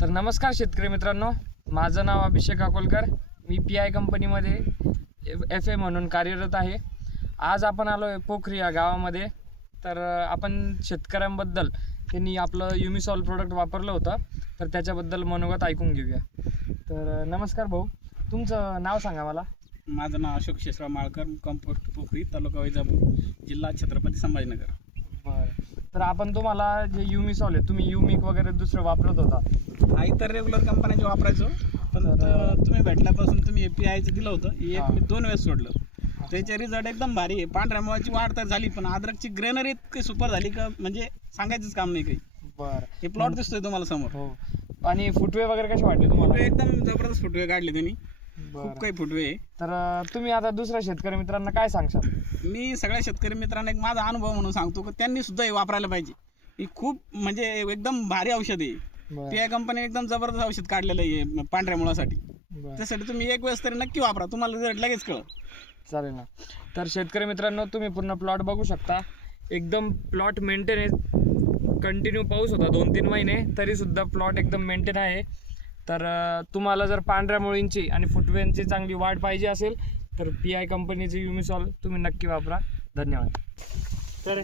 तर नमस्कार शेतकरी मित्रांनो. माझं नाव अभिषेक अकोलकर. मी पी आय कंपनीमध्ये एफ ए म्हणून कार्यरत आहे. आज आपण आलो आहे पोखरी या गावामध्ये. तर आपण शेतकऱ्यांबद्दल त्यांनी आपलं युमिसॉल प्रोडक्ट वापरलं होतं. तर त्याच्याबद्दल मनोगत ऐकून घेऊया. तर नमस्कार भाऊ. तुमचं नाव सांगा मला. माझं नाव अशोक शेषराव माळकर कंपोस्ट पोखरी तालुका वैजापूर जिल्हा छत्रपती संभाजीनगर. बरं. तर आपण तुम्हाला जे युमिसॉल आहे तुम्ही युमिक वगैरे दुसरं वापरत होता. हा इतर रेग्युलर कंपन्याचे वापरायचो. पण तुम्ही भेटल्यापासून तुम्ही ए पी आयचं दिलं होतं. एक. मी दोन वेळेस सोडलं. त्याचे रिझल्ट एकदम भारी आहे. पांढऱ्या मुळाची वाढ तर झाली पण अद्रकची ग्रेनरी इतकी सुपर झाली का म्हणजे सांगायचंच काम नाही काही. बरं. हे प्लॉट दिसतोय तुम्हाला समोर. हो. आणि फुटवे वगैरे कसे वाटले फुटवे तुम्हाला एकदम जबरदस्त फुटवे काढले त्यांनी. खूप काही फुटवे आहे. तर तुम्ही आता दुसऱ्या शेतकरी मित्रांना काय सांगशाल? मी सगळ्या शेतकरी मित्रांना एक माझा अनुभव म्हणून सांगतो की त्यांनी सुद्धा हे वापरायला पाहिजे. ही खूप म्हणजे एकदम भारी औषध आहे. बरं, पी आय कंपनीने एकदम जबरदस्त औषध काढलेलं आहे पांढऱ्या मुळासाठी. बरं. त्यासाठी तुम्ही एक वेळेस तरी नक्की वापरा. तुम्हाला रिझल्ट लगेच कळत चालेल ना. तर शेतकरी मित्रांनो तुम्ही पूर्ण प्लॉट बघू शकता. एकदम प्लॉट मेंटेन आहे. कंटिन्यू पाऊस होता दोन तीन महिने तरीसुद्धा प्लॉट एकदम मेंटेन आहे. तर अं, तुम्हाला जर पांढऱ्या मुळींची आणि फुटवेंची चांगली वाढ पाहिजे असेल तर पी आय कंपनीचे युमिसॉल तुम्ही नक्की वापरा. धन्यवाद. तर